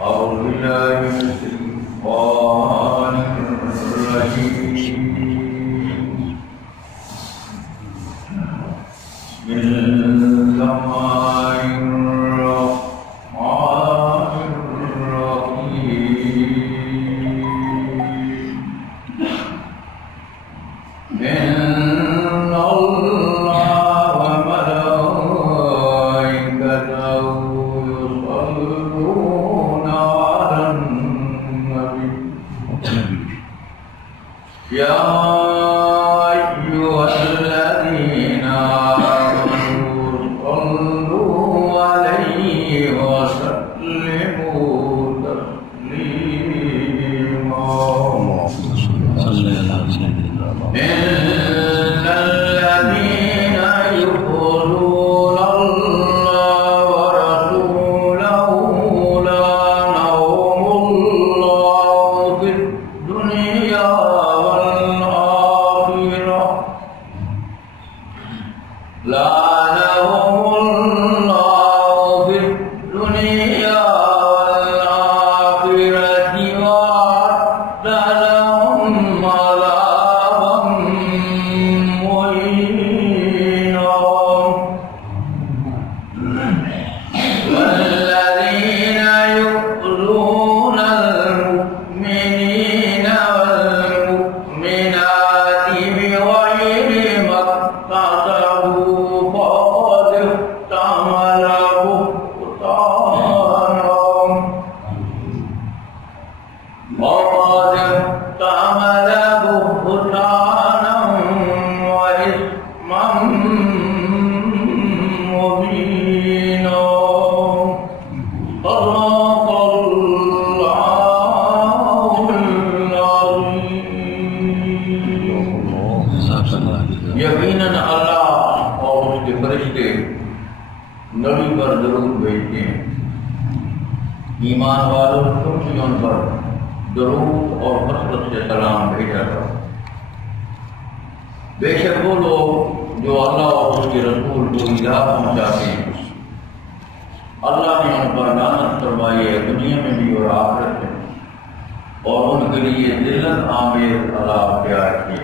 أعوذ بالله من الشيطان الرجيم. بسم الله الرحمن الرحيم. إن الله وملائكته يصلون على النبي يا أيها الذين آمنوا صلوا عليه وسلموا تسليما. إن الذين يؤذون الله ورسوله لعنهم الله في الدنيا والآخرة لعنهم الله في الدنيا والآخرة وأعد لهم عذابا مهينا. والذين يؤذون المؤمنين والمؤمنات بغير ما اكتسبوا فقد احتملوا بهتانا وإثما مبينا. صدق الله العظيم. یقیناً اللہ اور اس کے فرشتے نبی پر درود بھیجتے ہیں. ایمان والوں تم بھی ان پر درود اور کثرت سے سلام بھیجا کرو. بے شک وہ لوگ جو اللہ اور اس کے رسول کو ایذا پہنچاتے ہیں اللہ نے ان پر لعنت فرمائی ہے دنیا میں بھی اور آخرت میں، اور ان کے لیے ذلت آمیز عذاب تیار کیے.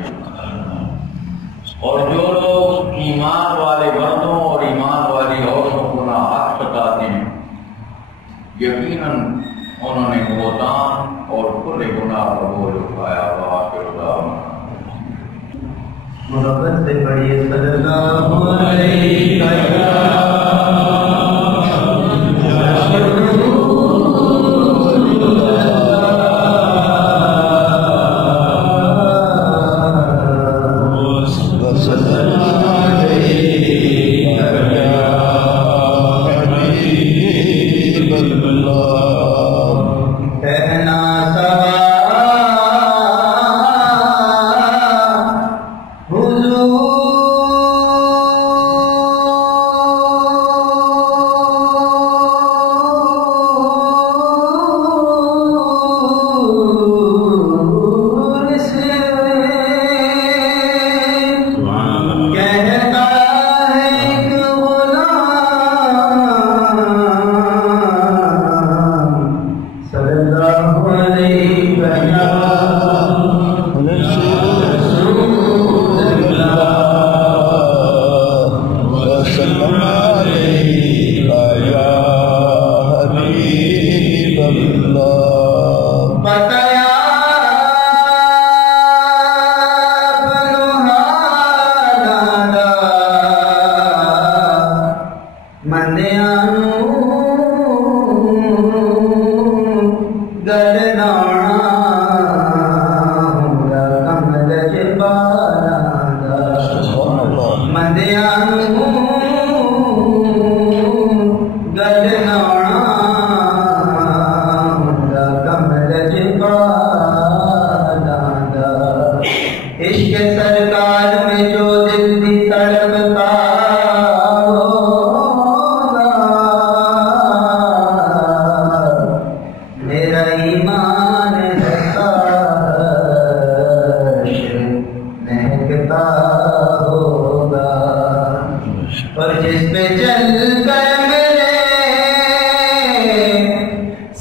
اور جو لوگ ایمان والے مردوں اور ایمان والی عورتوں کو ناحق ستاتے ہیں یقیناً انہوں نے بہتان اور کھلے گناہ کا بوجھ اٹھایا. محبت سے پڑھیے صلی اللہ علیہ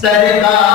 خود کہے گا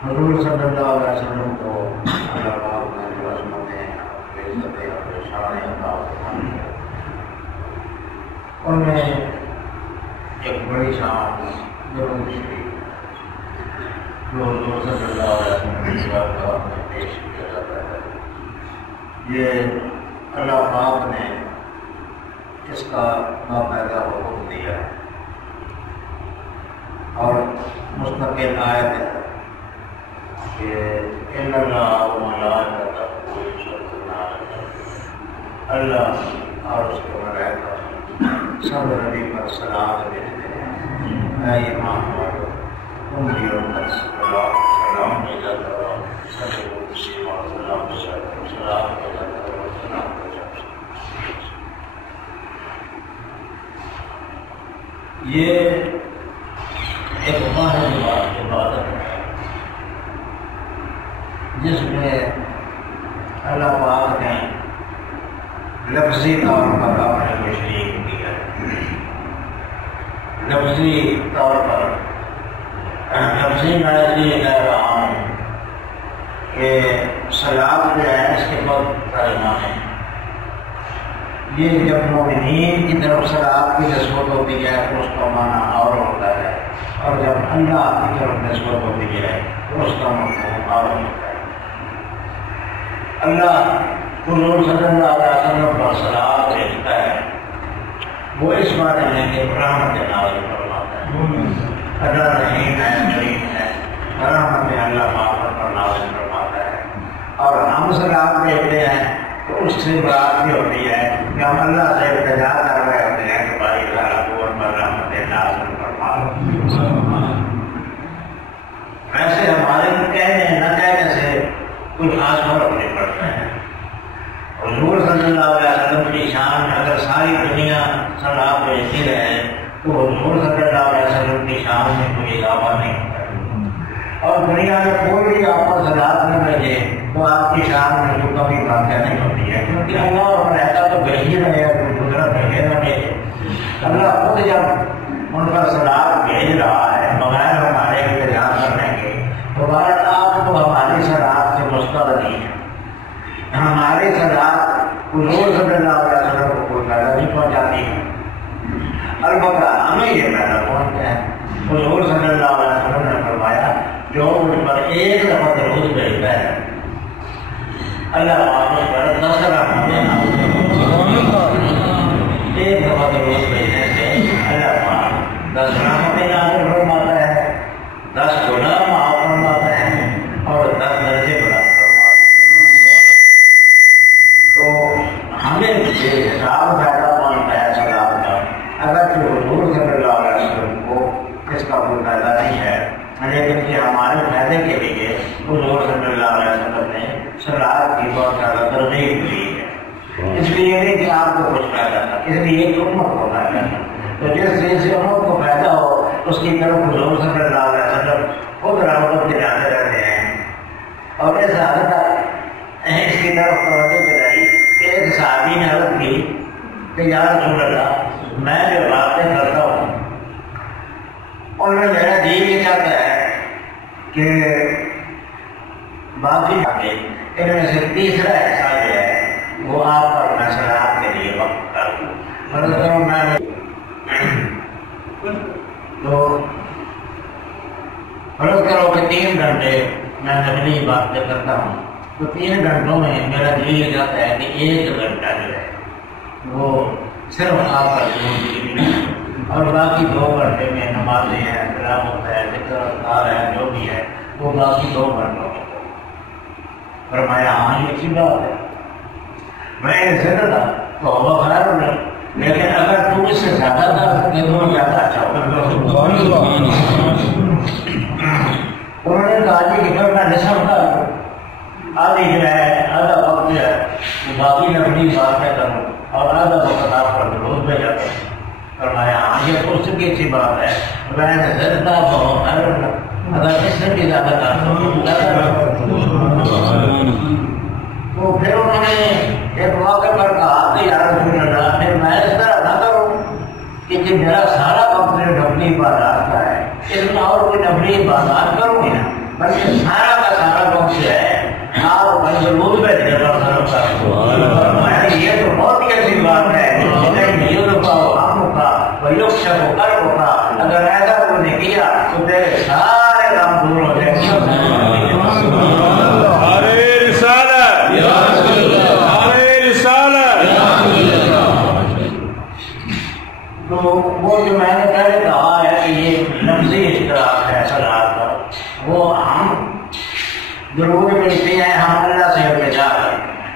حضور صلی اللہ علیہ وسلم کو اللہ پاک نے جو عظمتیں عزتیں اور شانیں عطا فرمائی ہیں، ان میں ایک بڑی شان درود شریف جو حضور صلی اللہ علیہ وسلم کی بارگاہ میں پیش کیا جاتا ہے، یہ اللہ پاک نے اس کا باقاعدہ حکم دیا ہے اور مستقل آیت ہے کہ ان اللہ و ملائکتہ یصلون علی النبی، اللہ اور اس کے ملائکہ سب نبی پر سلام بھیجتے ہیں۔ اے ایمان والو، تم بھی ان پر سلام بھیجا کرو، صلی اللہ علیہ وسلم سلام بھیجا کرو، سلام بھیجا کرو۔ یہ ایک واحد عبادت ہے جس میں اللہ پاک نے لفظی طور پر اپنے کو شریک کیا ہے۔ لفظی طور پر لفظی میں یہ کہہ رہا ہوں کہ صلاۃ جو ہے اس کے بہت سارے معنی ہیں۔ یہ جب مومنین کی طرف صلاۃ کی نسبت ہوتی ہے تو اس کا معنی اور ہوتا ہے، اور جب اللہ کی طرف نسبت ہوتی ہے تو اس کا مفہوم اور ہوتا ہے۔ اللہ حضور صلی اللہ علیہ وسلم پر صلاۃ بھیجتا ہے، وہ اس معنی میں کہ رحمت نازل فرماتا ہے۔ اللہ رحیم ہے، کریم ہے، رحمت اللہ پاک پر نازل فرماتا ہے، اور ہم صلاۃ بھیجتے ہیں تو اس سے بات یہ ہوتی ہے کہ ہم اللہ سے التجا کر رہے ہوتے ہیں کہ بھائی ذرا قوت پر رحمت نازل فرما۔ ویسے ہمارے کہنے نہ کہنے سے کوئی خاص فرق نہیں پڑتا ہے۔ حضور صلی اللہ علیہ وسلم کی شان اگر ساری دنیا صلاۃ بھیجتی رہے تو حضور صلی اللہ علیہ وسلم کی شان میں کوئی اضافہ نہیں ہوتا، اور دنیا میں کوئی بھی آپ کو صلاۃ نہ بھیجے تو آپ کی شان میں جو کمی واقع نہیں ہوتی ہے، کیونکہ اللہ اور رہتا تو بھیج ہی رہے ہیں، کوئی قدرت بھیجے نہ بھیجے۔ اللہ خود جب ان پر صلاۃ بھیج رہا ہے بغیر ہمارے انتظام کرنے کے، تو بھارت آپ کو ہماری صلاۃ سے مستغنی ہے۔ ہماری صلاۃ حضور صلی اللہ علیہ وسلم کو کوئی فائدہ نہیں پہنچاتی ہے، البتہ ہمیں یہ فائدہ پہنچتا ہے۔ حضور صلی اللہ علیہ وسلم نے فرمایا جو مجھ پر ایک دفعہ درود بھیجتا ہے اللہ پاک اس پر 10 رحمتیں نازل فرماتا ہے۔ ایک دفعہ درود بھیجنے سے اللہ پاک 10 رحمتیں نازل فرماتا ہے، 10 گناہ معاف فرماتا ہے اور 10 درجے بلند فرماتا ہے۔ تو ہمیں یہ حساب فائدہ پہنچتا ہے صلاۃ کا، اگر کہ حضور صلی اللہ علیہ وسلم کو اس کا کوئی فائدہ نہیں ہے، لیکن کہ ہمارے فائدے کے لیے حضور صلی اللہ علیہ وسلم نے صلاۃ کی بہت زیادہ ترغیب دی ہے۔ اس لیے نہیں کہ آپ کو کچھ فائدہ تھا، اس لیے ایک امت کو فائدہ تھا، تو جس چیز سے امت کو فائدہ ہو اس کی طرف حضور صلی اللہ علیہ وسلم خود رغبت دلاتے رہتے ہیں۔ اور اس حالت اس کی طرف توجہ دلائی کہ ایک صحابی نے عرض کی کہ یا رسول اللہ، میں جو باتیں کرتا ہوں ان میں میرا جی یہ چاہتا ہے کہ باقی ان میں سے تیسرا حصہ جو ہے وہ آپ پر میں صلاۃ کے لیے وقت کر دوں، مطلب میں تو فرض کرو کہ 3 گھنٹے میں نقلی باتیں کرتا ہوں، تو 3 گھنٹوں میں میرا جی یہ چاہتا ہے کہ 1 گھنٹہ جو ہے وہ صرف آپ کا ضرور کی، اور باقی 2 گھنٹے میں نمازیں ہیں، تلاوت ہے، ذکر اذکار ہے، جو بھی ہے وہ باقی 2 گھنٹوں میں۔ فرمایا ہاں یہ اچھی بات ہے، میں ذکر تھا تو وہ خیر نہیں، لیکن اگر تم اس سے زیادہ تھا تو زیادہ اچھا ہوگا۔ چکی سی بات ہے. میں زندہ بہت اگر اس سے بھی زیادہ تو پھر انہوں نے ایک موقع پر کہا کہ یا رسول اللہ پھر میں اس طرح نہ کروں کہ جب میرا سارا وقت ڈبلی بازار کا ہے اس میں اور کوئی ڈبلی بازار کروں گی نا بلکہ سارا کا سارا وقت جو ہے آپ منظور میں جگہ سرف کا یہ تو بہت ہی ایسی بات ہے اگر ایسا تو نے کیا تو تیرے سارے کام دور ہو جائیں گے. تو وہ جو میں نے پہلے کہا ہے کہ یہ لفظی اشتراک ہے صلاۃ کا وہ ہم ضرور ملتے ہیں ہم اللہ سے التجا کرتے ہیں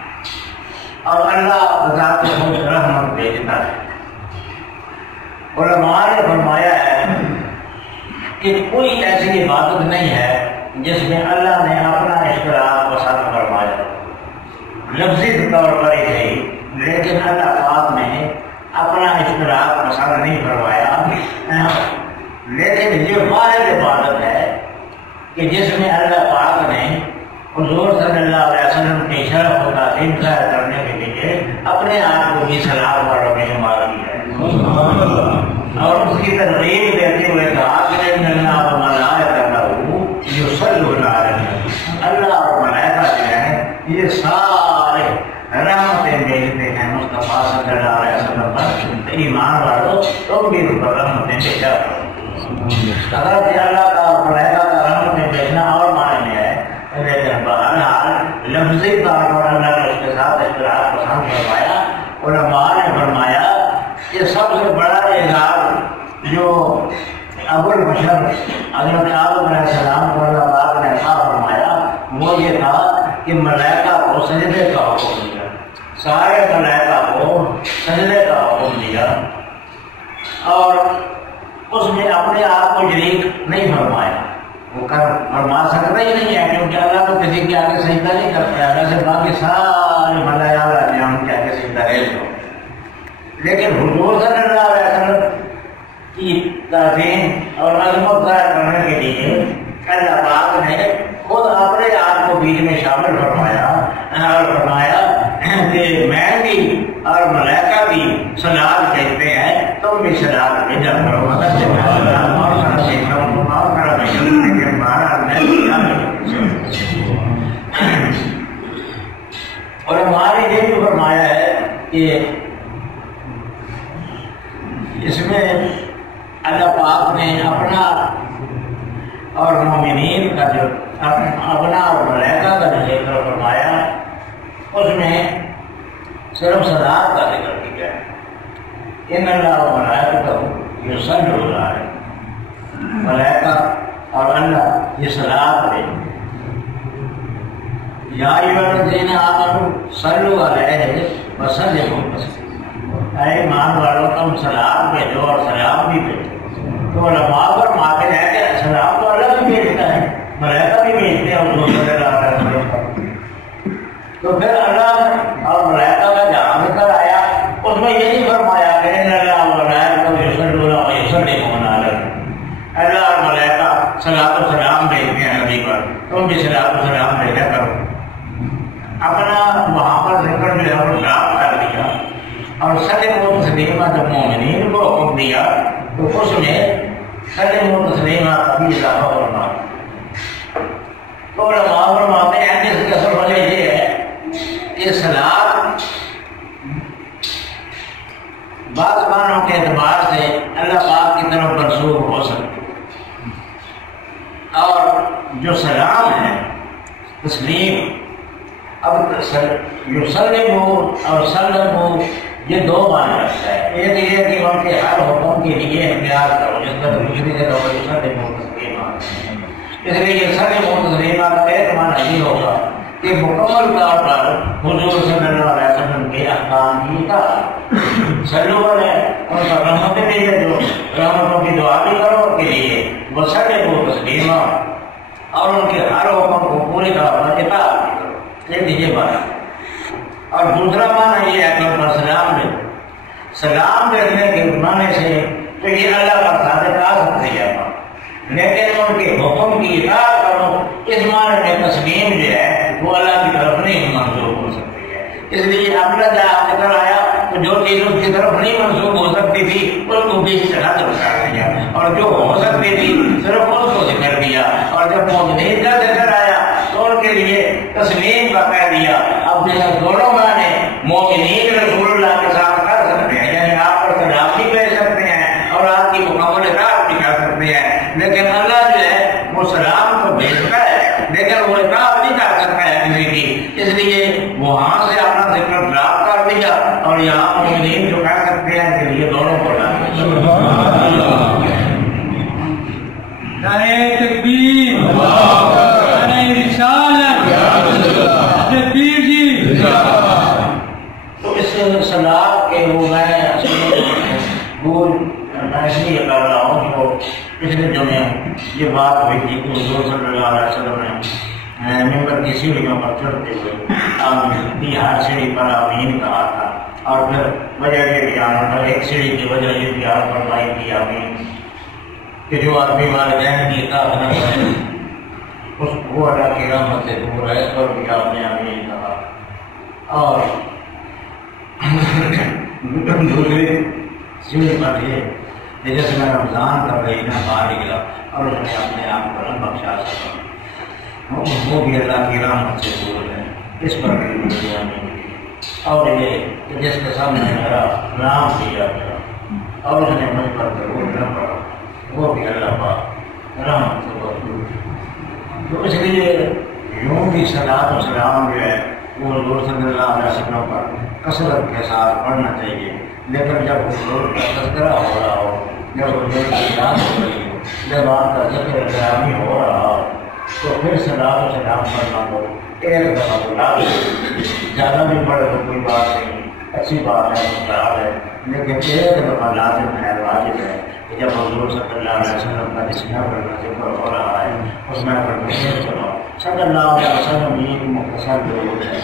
اور اللہ ذات خود رحمت بھیجتا ہے. علماء نے فرمایا ہے کہ کوئی ایسی عبادت نہیں ہے جس میں اللہ نے اپنا اشتراک پسند فرمایا. لفظی طور پر ہی نہیں لیکن اللہ پاک نے اپنا اشتراک پسند نہیں فرمایا. لیکن یہ واحد عبادت ہے کہ جس میں اللہ پاک نے حضور صلی اللہ علیہ وسلم کی شرف و تعظیم ظاہر کرنے کے لیے اپنے آپ کو بھی سلام والوں میں شمار کیا ہے اور اس کی ترغیب دیتے ہوئے کہا کہ اللہ و ملائکتہ یصلون علی النبی. اللہ اور ملائکہ جو ہیں یہ سارے رحمتیں بھیجتے ہیں مصطفیٰ صلی اللہ علیہ وسلم پر. ایمان والوں تم بھی اس پر رحمتیں بھیجا کرو. اگر اللہ کا اور ملائکہ کا رحمتیں بھیجنا اور معنی ہے لیکن بہرحال لفظی طور پر اللہ نے اس کے ساتھ اشتراک پسند فرمایا. علماء نے فرمایا کہ سب سے بڑا اعزاز جو ابو البشر حضرت آدم علیہ السلام کو اللہ پاک نے عطا فرمایا وہ یہ تھا کہ ملائکہ کو سجدے کا حکم دیا. سارے ملائکہ کو سجدے کا حکم دیا اور اس میں اپنے آپ کو شریک نہیں فرمایا. وہ فرما سکتا ہی نہیں ہے کیونکہ اللہ تو کسی کے آگے سجدہ نہیں کرتا ہے. ویسے باقی سارے ملائکہ ہم کے آگے سجدہ ریز ہو. لیکن حضور صلی اللہ علیہ وسلم کی تعظیم اور عظمت ظاہر کرنے کے لیے اللہ پاک نے خود اپنے آپ کو بیچ میں شامل فرمایا اور فرمایا کہ میں بھی اور ملائکہ بھی صلاۃ کہتے ہیں تم بھی صلاۃ بھیجا کرو. اور ہمارے یہ بھی فرمایا ہے کہ اس میں اللہ پاک نے اپنا اور مومنین کا جو اپنا اور ملائکہ کا جو ذکر فرمایا اس میں صرف صلاۃ کا ذکر کیا ہے. ان اللہ و ملائکتہ یصلون علی ملائکہ اور اللہ یہ صلاۃ ہے. یا ایھا الذین آمنوا صلوا علیہ وسلموا تسلیما. اے ایمان والو تم سلام بھیجو اور سلام بھی بھیجو. تو علماء فرماتے ہیں کہ سلام تو اللہ بھی بھیجتا ہے ملائکہ بھی بھیجتے ہیں حضور صلی اللہ علیہ وسلم. تو پھر اللہ اور ملائکہ کا جہاں ذکر آیا اس میں یہ نہیں فرمایا کہ ان اللہ و ملائکتہ یصلون و یسلمون علی. اللہ اور ملائکہ صلاۃ و سلام بھیجتے ہیں نبی پر تم بھی صلاۃ و سلام بھیجا کرو. اپنا وہاں پر ذکر جو ہے وہ ڈراپ کر دیا اور سلم و تسلیمہ جب مومنین کو حکم دیا تو اس میں سلم و تسلیمہ کا بھی اضافہ فرما. تو علماء فرماتے ہیں کہ اس کی اصل وجہ یہ ہے کہ صلاۃ بعض معنوں کے اعتبار سے اللہ پاک کی طرف منسوب ہو سکتی اور جو سلام ہے تسلیم اب یسلم اور سلم یہ دو معنی رکھتا ہے. ایک یہ کہ ان کے ہر حکم کے لیے اختیار کرو جس کا دوسری جگہ پر یسلم و تسلیمہ. اس لیے یہ سلم و تسلیمہ کا ایک معنی یہ ہوگا کہ مکمل طور پر حضور صلی اللہ علیہ وسلم کے احکام کی اطاعت. صلو علیہ ان پر رحمتیں بھی بھیجو رحمتوں کی دعا بھی کرو ان کے لیے وسلم و تسلیمہ اور ان کے ہر حکم کو پوری طور پر اطاعت بھی کرو. یہ بات. اور دوسرا معنی یہ ہے کہ ان پر سلام دے. سلام دینے کے معنی سے تو یہ اللہ کا صادق آ سکتی ہے، لیکن ان کے حکم کی اطاعت کرو اس معنی میں تسلیم جو ہے وہ اللہ کی طرف نہیں منسوخ ہو سکتی ہے۔ اس لیے اپنا جہاں ذکر آیا تو جو چیز اس کی طرف نہیں منسوخ ہو سکتی تھی اس کو بھی اس طرح کر دیا، اور جو ہو سکتی تھی صرف اس کو ذکر دیا، اور جب مومنین کا ذکر آیا تو ان کے لیے تسلیم کا کہہ دیا۔ اب دونوں معنی مومنین رسول اللہ کے ساتھ کر سکتے ہیں، یعنی آپ پر خلاف بھی بھیج سکتے ہیں اور آپ کی مکمل اطاعت بھی کر سکتے ہیں، لیکن اللہ جو ہے وہ سلام تو بھیجتا ہے لیکن وہ اطاعت نہیں کر سکتا ہے کسی کی، اس لیے وہاں سے اپنا ذکر ڈراپ کر دیا اور یہاں مومنین جو کہہ سکتے ہیں کے لیے دونوں کو نعرہ تکبیر، نعرہ رسالت، حضرت پیر جی۔ تو اس سلام کے وہ میں اس لیے کر رہا ہوں جو پچھلے جمعے یہ بات ہوئی تھی کہ حضور صلی اللہ علیہ وسلم نے ممبر کی سیڑھیوں پر چڑھتے ہوئے آمین، ہر سیڑھی پر آمین کہا تھا، اور پھر وجہ یہ بیان ہوتا ایک سیڑھی کی وجہ یہ بیان فرمائی تھی آمین کہ جو آدمی والدین کی اطاعت نہ کرے اس کو اللہ کی رحمت سے دور ہے، اس پر بھی آپ نے آمین کہا۔ اور دوسری سیڑھی پر یہ جیسے میں رمضان کا مہینہ باہر نکلا اور اس نے اپنے آپ کو رنگ بخشا سکا، وہ بھی اللہ کی رحمت سے دور ہے، اس پر بھی دنیا میں اور یہ جس کے سامنے میرا نام دیا گیا اور اس نے مجھ پر ضرور نہ پڑا وہ بھی اللہ کا رحمت سے بہت دور ہے۔ تو اس لیے یوں بھی صلاۃ و سلام جو ہے وہ حضور صلی اللہ علیہ وسلم پر کثرت کے ساتھ پڑھنا چاہیے، لیکن جب حضور کا تذکرہ ہو رہا ہو، جب حضور کی یاد ہو رہی ہو، جب آپ کا ذکر گرامی ہو رہا ہو تو پھر صلاۃ و سلام پڑھنا ہو ایک دفعہ بلا زیادہ بھی پڑھے تو کوئی بات نہیں، اچھی بات ہے، مستحب ہے، لیکن ایک دفعہ لازم ہے، واجب ہے کہ جب حضور صلی اللہ علیہ وسلم کا جس محفل کا ذکر ہو رہا ہے اس محفل میں شیر چلو صلی اللہ علیہ وسلم یہ مختصر ضرور ہے،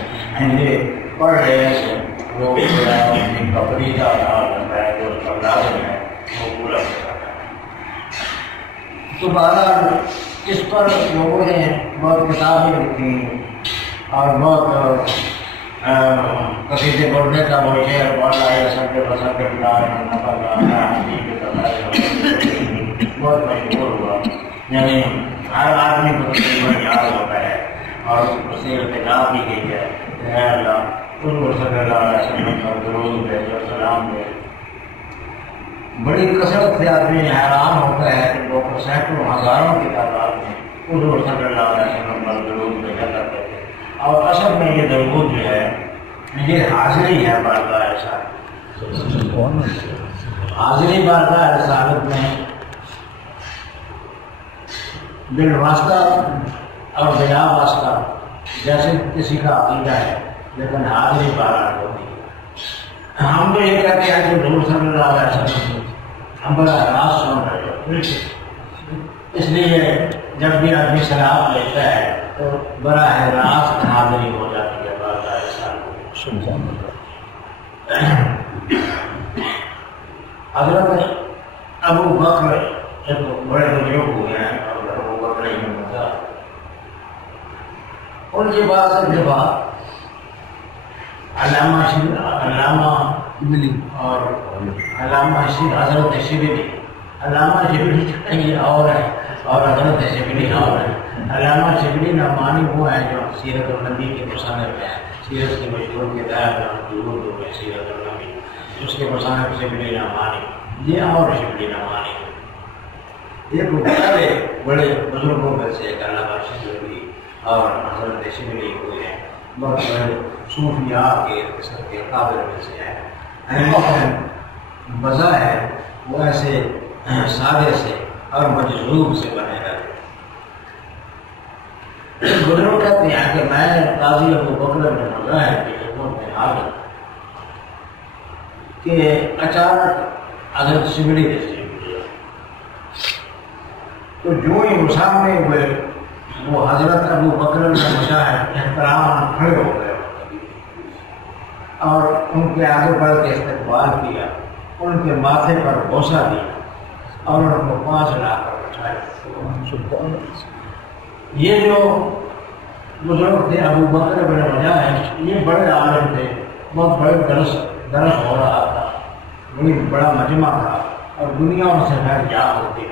یہ پڑھ رہے سے وہ اپنی کپڑی کا حال رہتا ہے جو اس پر لازم ہے وہ پورا کرتا ہے۔ تو بہرحال اس پر لوگوں نے بہت کتابیں لکھی اور بہت قصیدے پڑھنے کا وہ شعر پڑھ رہا ہے، سب کے بسر کے بلار بہت مشہور ہوا، یعنی ہر آدمی کو تقریباً یاد ہوتا ہے اور اس سے ارتقاب بھی گئی ہے اے اللہ حضور صلی اللہ علیہ وسلم پر درود بھیج اور سلام بھیج۔ بڑی کثرت سے آدمی حیران ہوتا ہے کہ لوگ سینکڑوں ہزاروں کی تعداد میں حضور صلی اللہ علیہ وسلم پر درود بھیجا کرتے تھے، اور اصل میں یہ درود جو ہے یہ حاضری ہے بارگاہ رسالت، حاضری بارگاہ رسالت میں بالواسطہ اور بلا واسطہ جیسے کسی کا عقیدہ ہے، لیکن حاضری بارگاہ ہوتی ہے۔ ہم تو یہ کہتے ہیں کہ حضور صلی اللہ علیہ وسلم ہم بڑا راز سن رہے ہیں، اس لیے جب بھی آدمی سلام لیتا ہے تو براہ راست حاضری ہو جاتی ہے بارگاہ رسالت۔ حضرت ابو بکر ایک بڑے بزرگ ہوئے ہیں اور ابو بکر ان کے بعد سے جب علامہ اور علامہ حضرت شبلی، علامہ شبلی کہیں اور ہے اور حضرت شبلی اور ہے۔ علامہ شبلی نعمانی وہ ہیں جو سیرت النبی کے مصنف ہیں، سیرت کی مشہور کتاب اردو میں سیرت النبی، اس کے مصنف شبلی نعمانی، یہ اور شبلی نعمانی ایک بڑے بزرگوں میں سے ایک علامہ شبلی اور حضرت شبلی ہوئے ہیں، بہت بڑے صوفیاء کے قسم کے قابل میں سے ہیں۔ بزا ہے وہ ایسے سادے سے اور مجذوب سے بنے رہے۔ بزرگ کہتے ہیں کہ میں قاضی ابو بکر بن مظاہر کی خدمت میں حاضر کہ اچانک حضرت شبلی تشریف لیا، تو جو ہی وہ سامنے ہوئے وہ حضرت ابو بکر بن مظاہر احترام کھڑے ہو گئے اور ان کے آگے بڑھ کے استقبال کیا، ان کے ماتھے پر بوسہ دیا اور ان کو 5 لاکھ پر بٹھایا۔ یہ جو بزرگ تھے ابو بکر بن وجاہ، یہ بڑے عالم تھے، بہت بڑے درس ہو رہا تھا، بڑا مجمع تھا اور دنیا ان سے غیر جا ہوتی۔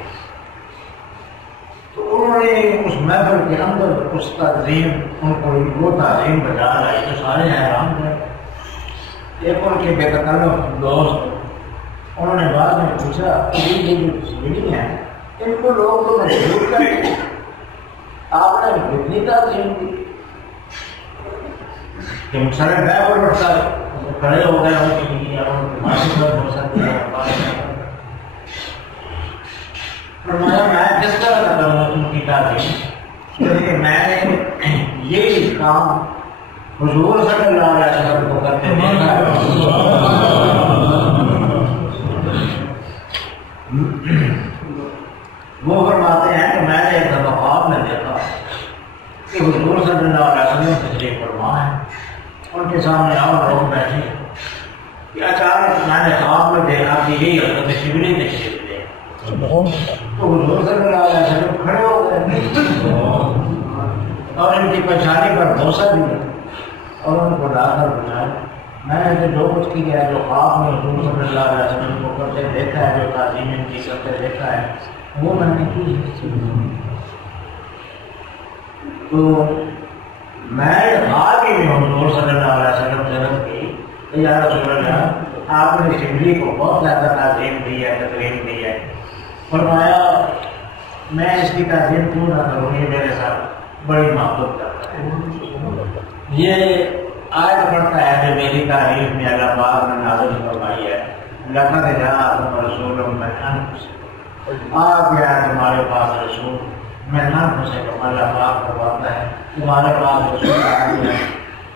تو انہوں نے اس محفل کے اندر اس تعظیم، ان کو وہ تعظیم بجا لائی تو سارے حیران تھے۔ ایک ان کے بے تکلف دوست، انہوں نے بعد میں پوچھا کہ یہ جو سیڑھی ہیں ان کو لوگ تو مشہور کرتے، آپ نے کتنی تعظیم دی کہ مسئلہ بیعت بڑھتا ہے، کھڑے ہو گئے ان کے لیے ہو سکتی ہے۔ فرمایا میں کس طرح کا کروں ان کی تعظیم؟ میں نے یہی کام حضور صلی اللہ علیہ وسلم کو کرتے دیکھا ہے۔ وہ فرماتے ہیں کہ میں نے ایک دفعہ خواب میں دیکھا کہ حضور صلی اللہ علیہ وسلم تشریف فرما ہے، ان کے سامنے اور لوگ بیٹھے، کہ اچانک میں نے خواب میں دیکھا کہ یہی حضرت شبلی تشریف لے، تو حضور صلی اللہ علیہ وسلم کھڑے ہو گئے اور ان کی پریشانی پر بھروسہ دیا اور ان کو لا کر بچایا۔ میں نے جو کچھ کیا ہے، جو خواب میں حضور صلی اللہ علیہ وسلم کو کرتے دیکھا ہے، جو تعظیم ان کی کرتے دیکھا ہے، وہ میں نے کی۔ تو میں حال ہی میں حضور صلی اللہ علیہ وسلم سے عرض کی کہ یا رسول اللہ، آپ نے شبلی کو بہت زیادہ تعظیم دی ہے، تکریم دی ہے۔ فرمایا میں اس کی تعظیم کیوں نہ کروں، یہ میرے ساتھ بڑی محبت کرتا ہے۔ یہ آیت پڑھتا ہے جو میری تعریف میں اللہ پاک نے نازل فرمائی ہے، لقد جاءکم رسول من انفسکم، آ گیا تمہارے پاس رسول من انفسکم، اللہ پاک فرماتا ہے تمہارے پاس رسول آ گیا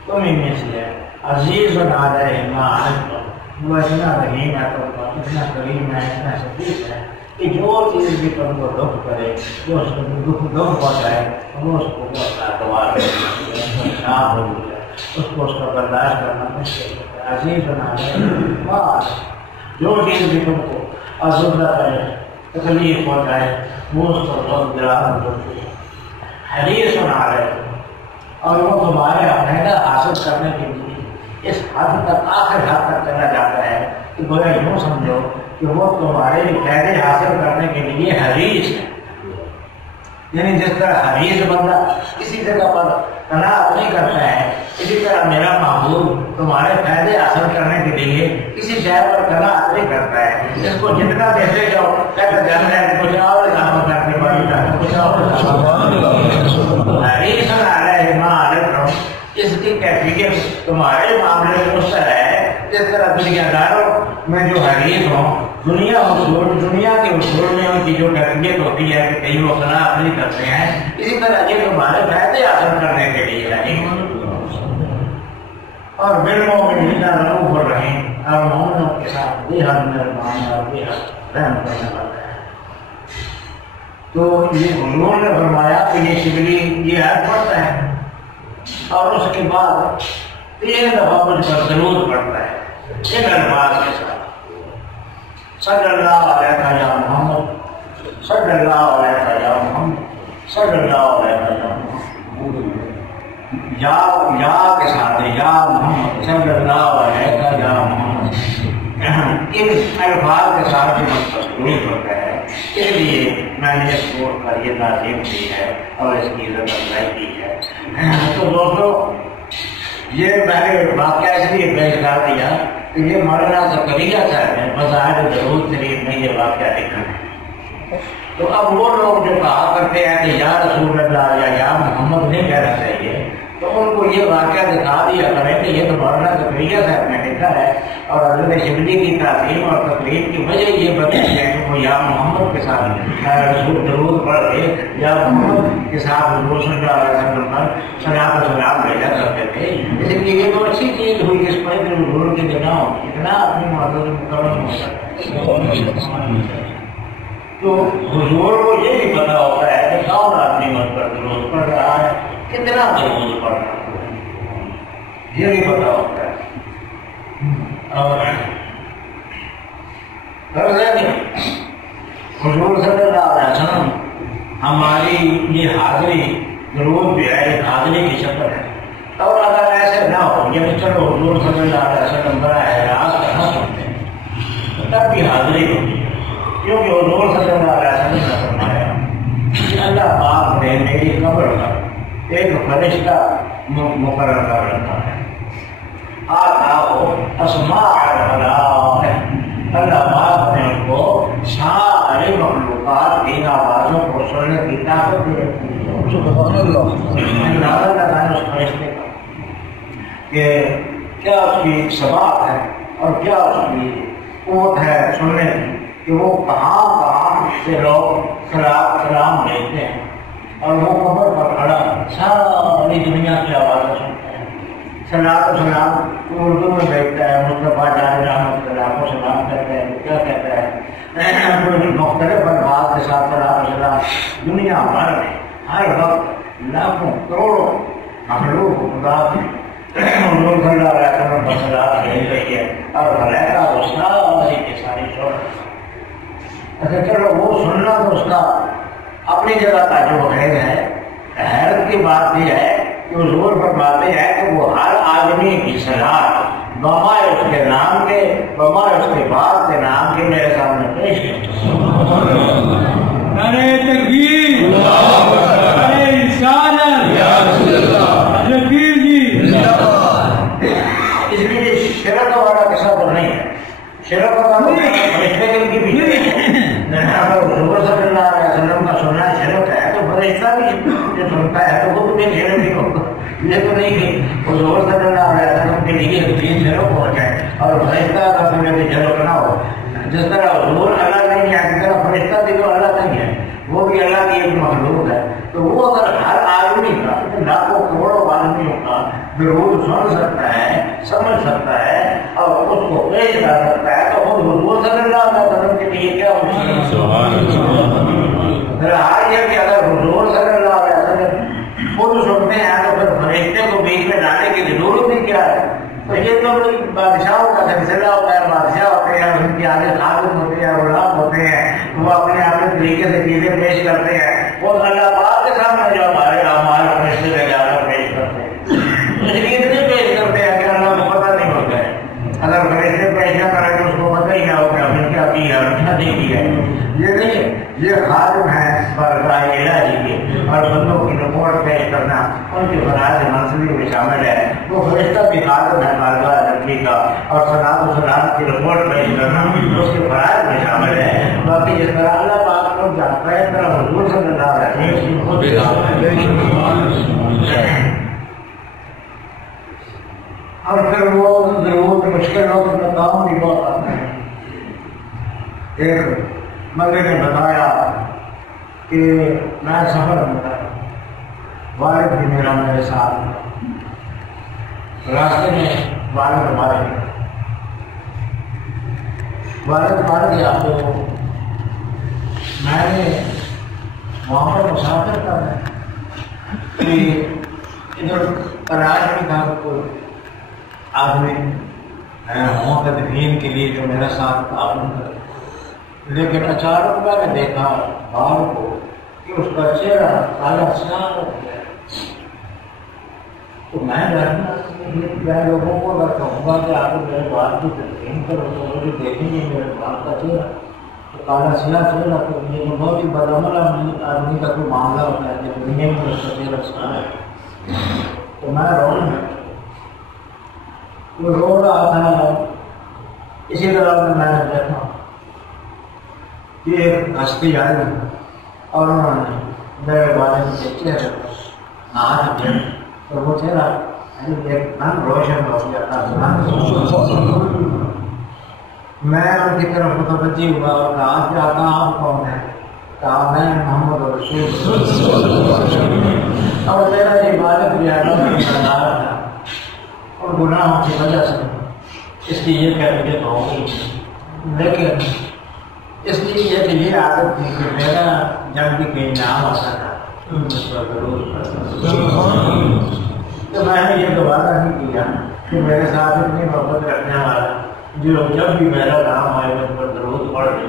تم ہی میں سے ہے، عزیز علیہ ما عنتم، وہ اتنا رحیم ہے تم پر، اتنا کریم ہے، اتنا شفیق ہے کہ جو چیز بھی تم کو دکھ کرے، جو اس کو دکھ پہنچائے، وہ اس کو ناگوار شام ہو جائے، اس کو اس کا برداشت کرنا مشکل ہے۔ عزیز علیہ، جو چیز بھی تم کو آزردہ کرے، تکلیف پہنچائے، وہ اس کو بہت گراہم کرتی ہے۔ حریص علیہ، اور وہ تمہارے فائدہ حاصل کرنے کے لیے اس حد تک، آخر حد تک چلا جاتا ہے کہ گویا یوں سمجھو کہ وہ تمہارے فائدے حاصل کرنے کے لیے حریص ہے۔ یعنی جس طرح حریص بندہ کسی جگہ پر قناعت نہیں کرتا ہے، اسی طرح میرا محبوب تمہارے فائدے حاصل کرنے کے لیے کسی شہر پر قناعت نہیں کرتا ہے۔ اس کو جتنا دیتے جاؤ کہتا جانا ہے، کچھ اور اضافہ کرنے والی کچھ اور حریص علیہ ما عنتم، اس کی کیفیت تمہارے معاملے میں اس طرح ہے جس طرح دنیا داروں میں جو حریص ہوں، دنیا کے اصول میں ان کی جو کیفیت ہوتی ہے کہ کہیں وہ قناعت نہیں کرتے ہیں، اسی طرح یہ تمہارے فائدے حاصل کرنے کے لیے ہے۔ اور بالمؤمنین رؤوف الرحیم، اور مومنوں کے ساتھ بے حد مہربان اور بے حد رحم کرنے والا ہے۔ تو یہ حضور نے فرمایا کہ یہ شبلی یہ آیت پڑھتا ہے اور اس کے بعد 3 دفعہ مجھ پر درود پڑھتا ہے ان الفاظ کے ساتھ، صلی اللہ علیہ یا محمد، صلی اللہ علیہ یا محمد، صلی اللہ علیہ یا محمد، یا کے ساتھ یا محمد صلی اللہ علیہ یا محمد، ان الفاظ کے ساتھ مجھ پر درود پڑھتا ہے۔ اس لیے میں نے اس کو پر یہ تعظیم کی ہے اور اس کی عزت افزائی کی ہے۔ تو دوستو، یہ میں نے واقعہ اس لیے پیش کر دیا کہ یہ مولانا زکریا صاحب نے مظاہر درود شریف میں یہ واقعہ لکھا ہے۔ تو اب وہ لوگ جو کہا کرتے ہیں کہ یا رسول اللہ یا محمد نہیں کہنا چاہیے، تو ان کو یہ واقعہ دکھا دیا کریں کہ یہ تو مولانا زکریا صاحب نے لکھا ہے، اور حضرت شبلی کی تعظیم اور تقریب کی وجہ یہ بتائی ہے کہ وہ یا محمد کے ساتھ رسول درود پڑھ کے یا محمد کے ساتھ حضور صلی اللہ علیہ وسلم پر صلاۃ و سلام بھیجا کرتے تھے۔ اس لیے یہ تو اچھی چیز ہوئی، اس پر حضور کی جگہ اتنا اپنی معذرت مکرم ہو سکتا ہے۔ تو حضور کو یہ بھی پتا ہوتا ہے کہ کون آدمی مجھ پر درود پڑھ رہا ہے، کتنا درود پڑھ رہا ہے، یہ بھی پتا ہوتا ہے۔ اور حضور صلی اللہ علیہ وسلم ہماری یہ حاضری ضرور بھی ہے، ایک حاضری کی شکل ہے. اور اگر ایسے نہ ہو یعنی چلو حضور صلی اللہ علیہ وسلم براہ راست نہ سنتے ہیں تب بھی حاضری ہوتی ہے، کیونکہ حضور صلی اللہ علیہ وسلم نے فرمایا کہ اللہ پاک نے میری قبر پر ایک فرشتہ مقرر کر رکھا ہے. آتا ہو اسماء الخلائق، اللہ پاک نے ان کو سارے مخلوقات کی آوازوں کو سننے کی طاقت دے رکھی ہے. سبحان اللہ. اندازہ لگائیں اس فرشتے کا کہ کیا اس کی سماعت ہے اور کیا اس کی قوت ہے سننے کی کہ وہ کہاں کہاں سے لوگ سلام بھیجتے ہیں اور وہ قبر پر کھڑا ساری دنیا کی آوازیں سنتے ہیں. سلام اردو میں بھیجتا ہے، مصطفیٰ جان رحمۃ اللہ کو سلام کرتے ہیں. کیا کہتا ہے؟ مختلف الفاظ کے ساتھ سلام دنیا بھر میں ہر وقت لاکھوں کروڑوں مخلوق خدا حضور صلی اللہ علیہ وسلم پر سلام بھیج رہی ہے اور ملائکہ وہ ساری کے ساری سن. اچھا چلو وہ سننا تو اس کا اپنی جگہ کا جو خیر ہے، حیرت کی بات یہ ہے کہ حضور فرماتے ہیں کہ وہ ہر آدمی کی صلاح بمائے اس کے نام کے بمائے اس کے بعد کے نام کے میرے سامنے پیش کرتے ہیں. نعرہ تکبیر، نعرہ رسالت، حضرت پیر جی. اس لیے شرک والا قصہ تو نہیں ہے، شرک والا فرشتے کی بھی اگر حضور صلی اللہ علیہ وسلم کا سننا شرک ہے تو فرشتہ بھی جو سنتا ہے تو وہ بھی شرک نہیں ہوگا. یہ تو نہیں کہ حضور صلی اللہ علیہ وسلم کے لیے دین شرک ہو جائے اور فرشتہ کا تمہیں بھی شرک نہ ہو. جس طرح حضور اللہ نہیں ہے جس طرح فرشتہ بھی تو اللہ نہیں ہے، وہ بھی اللہ کی ایک مخلوق ہے. تو وہ اگر ہر آدمی کا لاکھوں کروڑوں آدمیوں کا درود سن سکتا ہے، سمجھ سکتا ہے اور اس کو پیش کر سکتا ہے تو خود حضور صلی اللہ علیہ وسلم کے لیے کیا ہوگا؟ یہ کہ اگر حضور صلی اللہ علیہ وسلم خود سنتے ہیں تو پھر فرشتے کو بیچ میں لانے کی ضرورت ہی کیا ہے؟ تو یہ تو بادشاہوں کا سلسلہ ہوتا ہے، بادشاہ ہوتے ہیں، ان کے آگے خادم ہوتے ہیں، غلام ہوتے ہیں، وہ اپنے اپنے طریقے سے چیزیں پیش کرتے ہیں. وہ اللہ پاک کے سامنے جو ہمارے فرشتے میں جا کر پیش کرتے ہیں اس لیے اتنے پیش کرتے ہیں کہ اللہ کو پتہ نہیں ہوتا ہے. اگر فرشتے پیش نہ کریں تو اس کو پتہ ہی نہ ہوگا ہم نے کیا کیا کیا نہیں کیا. یہ نہیں، یہ خادم ہے برگاہ الہی کے اور بندوں کی رپورٹ پیش کرنا ان کے فرائض منصبی میں شامل ہے. وہ فرشتہ بھی خادم ہے برگاہ الہی کا اور صلاۃ و سلام کی رپورٹ پیش کرنا اس کے فرائض میں شامل ہے. باقی جس طرح اللہ پاک کو جانتا ہے اس طرح حضور صلی اللہ علیہ وسلم اور پھر وہ ضرور مشکل ہو تو کام بھی بہت آتا ہے. ایک مندر نے بتایا کہ میں سفر میں تھا، والد بھی میرا میرے ساتھ، راستے میں والد مار گیا تو میں نے وہاں پر مسافر کرنا کہ ادھر تلاش میں تھا کوئی آدمی وہاں تدفین کے لیے جو میرا ساتھ تعاون کرے. لیکن اچانک میں نے دیکھا باہر کو کہ اس کا چہرہ کالا سیاہ ہو گیا. تو میں لوگوں کو اگر کہوں گا کہ آپ میرے بال کی تدفین کرو تو مجھے دیکھیں گے میرے بال کا چہرہ تو کالا سیاہ چہرہ تو یہ بہت ہی بدعمل آدمی کا کوئی معاملہ ہوتا ہے کہ دنیا میں اس کا چہرہ سیاہ ہے. تو میں رو رہا تھا. اسی طرح میں نے دیکھا کہ ایک ہستی آئی اور انہوں نے میرے والد کے چہرے پر ہاتھ دیا اور وہ چہرہ ایک دم روشن ہو گیا تھا. میں ان کی طرف متوجہ ہوا اور کہا کہ آقا آپ کون ہیں؟ کہا میں محمد رسول اور میرا یہ والد بھی تھا اور گناہوں کی وجہ سے اس کی یہ کیفیت ہو گئی. لیکن اس لیے یہ کہ یہ عادت تھی کہ میرا جب بھی کہیں نام آتا تھا تو میں نے یہ دوبارہ نہیں کیا کہ میرے ساتھ اتنی محبت رکھنے والا جو جب بھی میرا نام آئے میں پر ضرورت پڑ گئی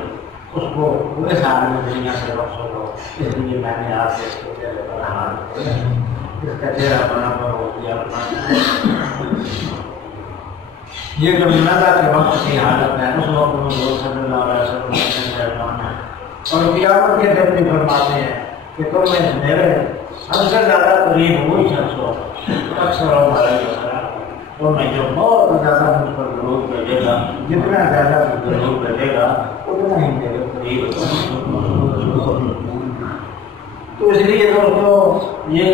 اس کو پورے سال میں دنیا سے بخشو دو، اس لیے میں نے آپ سے اس کے چہرے پر ہاتھ رکھے، اس کا چہرہ بنا پر ہو گیا یہ جو مناظرہ کے وقت کی حالت ہے اس وقت میں حضور صلی اللہ علیہ وسلم نے فرمایا اور قیامت کے دن بھی فرماتے ہیں کہ تم میں میرے سب سے زیادہ قریب وہی شخص ہو اکثر ہمارے تو میں جو بہت زیادہ مجھ پر ضرور بھیجے گا، جتنا زیادہ ضرور بھیجے گا اتنا ہی میرے قریب ہوگا۔ تو اس لیے دوستوں یہ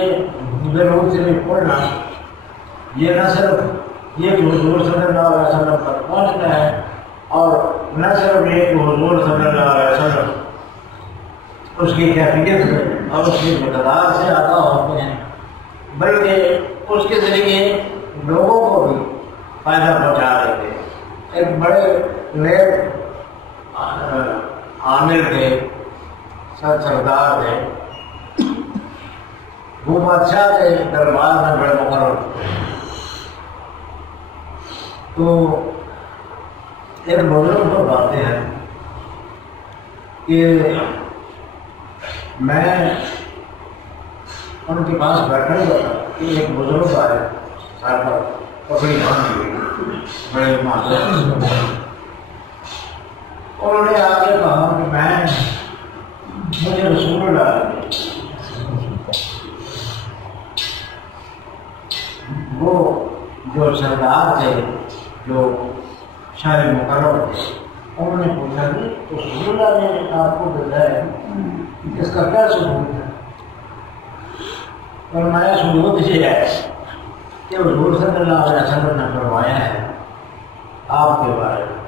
ضرور سے بھی پڑھنا یہ نہ صرف یہ کہ حضور صلی اللہ علیہ وسلم پر پہنچتا ہے اور نہ صرف یہ کہ حضور صلی اللہ علیہ وسلم اس کی کیفیت سے اور اس کی مقدار سے آگاہ ہوتے ہیں، بلکہ اس کے ذریعے لوگوں کو بھی فائدہ پہنچا دیتے ہیں۔ ایک بڑے نیک عامل تھے، سردار تھے، وہ بادشاہ کے دربار میں بڑے مقرر تھے۔ تو ایک بزرگ کو باتیں ہیں کہ میں ان کے پاس بیٹھا ہوا تھا کہ ایک بزرگ آئے سر پر پکڑی باندھی ہوئی بڑے معذرت، انہوں نے آ کے کہا کہ مجھے رسول اللہ وہ جو سردار تھے جو شاہ مقرر تھے انہوں نے پوچھا کہ رسول اللہ نے آپ کو بتایا اس کا کیا ثبوت ہے؟ فرمایا ثبوت یہ ہے کہ حضور صلی اللہ علیہ وسلم نے فرمایا ہے آپ کے بارے میں،